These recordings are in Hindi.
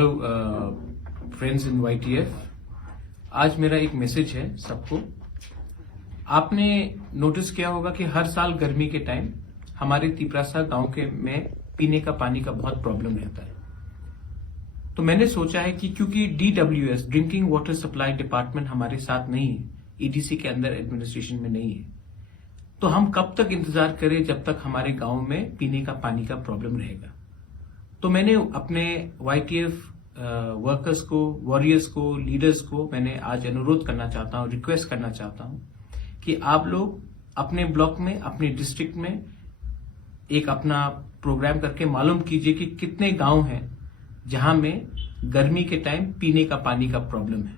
हेलो फ्रेंड्स इन YTF। आज मेरा एक मैसेज है सबको। आपने नोटिस किया होगा कि हर साल गर्मी के टाइम हमारे तिपरासा गांव के में पीने का पानी का बहुत प्रॉब्लम रहता है। तो मैंने सोचा है कि क्योंकि DWS drinking water supply department हमारे साथ नहीं है, EDC के अंदर एडमिनिस्ट्रेशन में नहीं है, तो हम कब तक इंतजार करें जब तक हमारे गांव में पीने का पानी का प्रॉब्लम रहेगा। तो मैंने अपने YTF वर्कर्स को, वॉरियर्स को, लीडर्स को मैंने आज अनुरोध करना चाहता हूं, रिक्वेस्ट करना चाहता हूं कि आप लोग अपने ब्लॉक में, अपने डिस्ट्रिक्ट में एक अपना प्रोग्राम करके मालूम कीजिए कि कितने गांव हैं जहां में गर्मी के टाइम पीने का पानी का प्रॉब्लम है।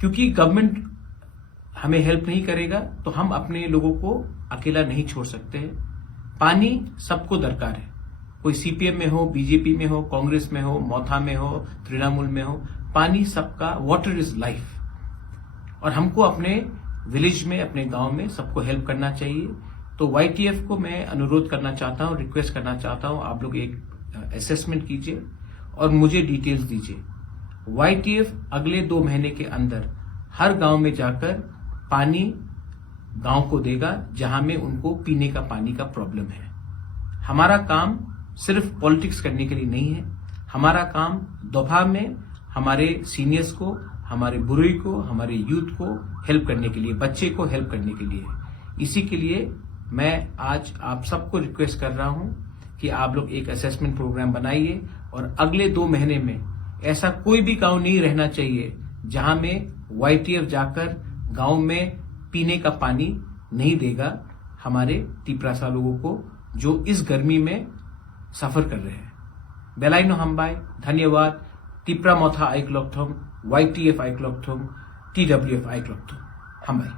क्योंकि गवर्नमेंट हमें हेल्प नहीं करेगा तो हम अपने लोगों को अकेला नहीं छोड़ सकते हैं। पानी सबको दरकार है, कोई CPM में हो, BJP में हो, कांग्रेस में हो, मौथा में हो, तृणमूल में हो, पानी सबका, वाटर इज लाइफ। और हमको अपने विलेज में, अपने गांव में सबको हेल्प करना चाहिए। तो YTF को मैं अनुरोध करना चाहता हूं, रिक्वेस्ट करना चाहता हूं, आप लोग एक असेसमेंट कीजिए और मुझे डिटेल्स दीजिए। YTF अगले 2 महीने के अंदर हर गांव में जाकर पानी गांव को देगा जहां में उनको पीने का पानी का प्रॉब्लम है। हमारा काम सिर्फ पॉलिटिक्स करने के लिए नहीं है, हमारा काम दोपहर में हमारे सीनियर्स को, हमारे बुजुर्ग को, हमारे यूथ को हेल्प करने के लिए, बच्चे को हेल्प करने के लिए है। इसी के लिए मैं आज आप सबको रिक्वेस्ट कर रहा हूं कि आप लोग एक असेसमेंट प्रोग्राम बनाइए और अगले 2 महीने में ऐसा कोई भी गांव नहीं रहना चाहिए जहां में YTF जाकर गांव में पीने का पानी नहीं देगा हमारे तिपरासा लोगों को जो इस गर्मी में सफर कर रहे हैं। बेलाइनो हमबाई, धन्यवाद। तिपरा मोथा आइक्लोक्थोम, YTF आइक्लोक्थोम, TWF आइक्लोक्थोम हमबाई।